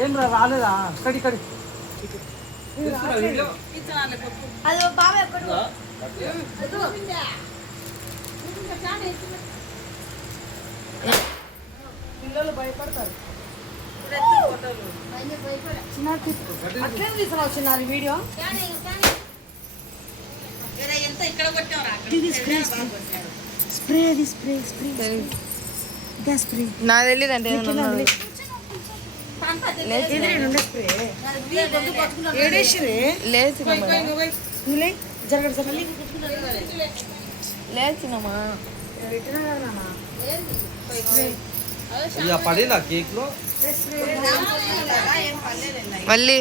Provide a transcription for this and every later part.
ఏం రాలేదా కడి కడి అది బాబాయ్ పిల్లలు భయపడతారు. అట్లే తీసుకున్నారు వీడియో. స్ప్రే అది స్ప్రే స్ప్రే గ్యాస్ స్ప్రే నా తెలియదంటే లేచినమ్మా పడేలా కేక్ లో మళ్ళీ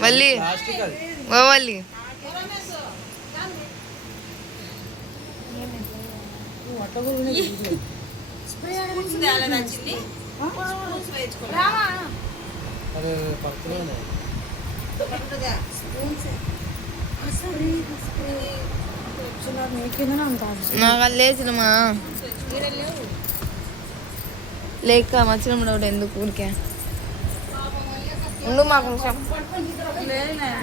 మళ్ళీ మళ్ళీ నాకు లేచినమ్మా లేక మచ్చినప్పుడు ఒకటి ఎందుకు ఊరికే ఉండు మాకు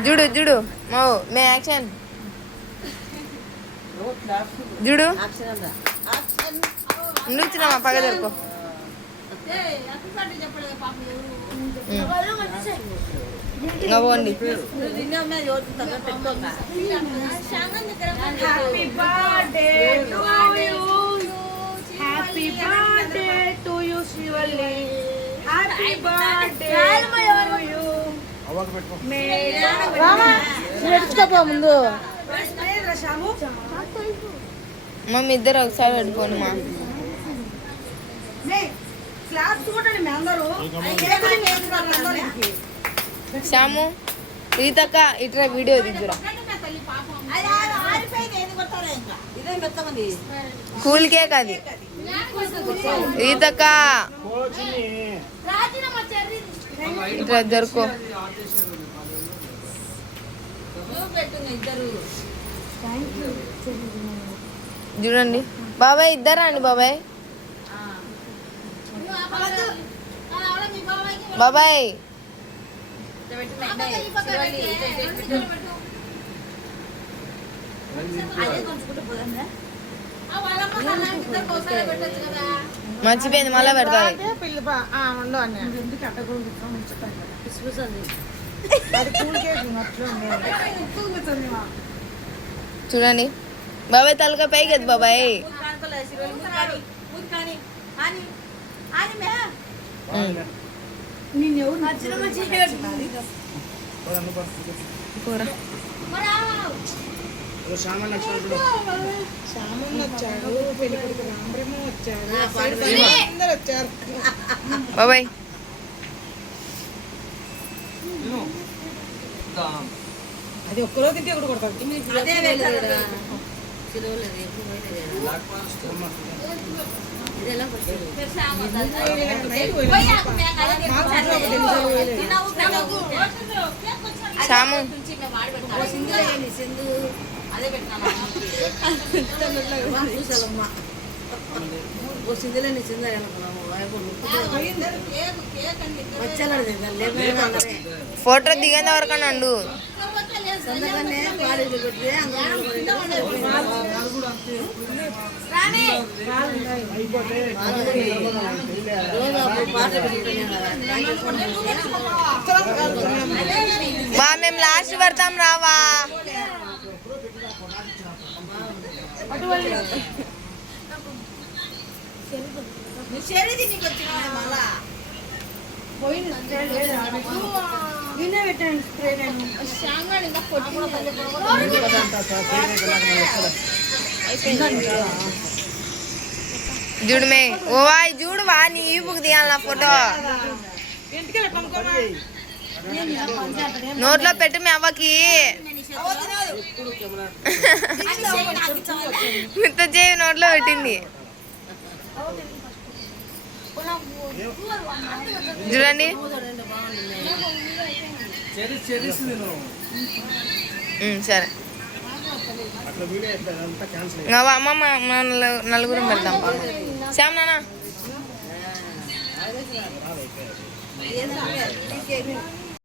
చూడు చూడు మో మే యాక్షన్ చూడు ఉండు వచ్చినామా పగ దొరుకు ఇంకా పోండి happy birthday to you Shivalli. Happy birthday ముందు మమ్మీ ఇద్దరు ఒకసారి పెట్టుకోండి మా శ్యాము ఈతక్క ఇట్లా వీడియో దిద్దురా కూల్ కేక్ అది ఈతక్క ఇట్లా దొరుకు చూడండి బాబాయ్ ఇద్దరా అండి బాబాయ్ బాబాయ్ మర్చిపోయింది మళ్ళా పెడతాది చూడండి బాబాయ్ తలక పైకి కదా బాబాయ్ బాబాయ్ అది ఒక్కరోజు తింటే ఒకటి కొడతాది. శ్యాము ఫోటో దిగేంత వరకు అండు మా మేము లాస్ట్ పడతాం రావా చూడు మే ఓ చూడు వా నీ ఈపుకు తీయాలి నా ఫోటో నోట్లో పెట్టు మీ అవ్వకి మిత్త చేయి నోట్లో పెట్టింది చూడండి సరే అమ్మమ్మ నలుగురం పెడతాం శ్యామ్ నాన్న కేక్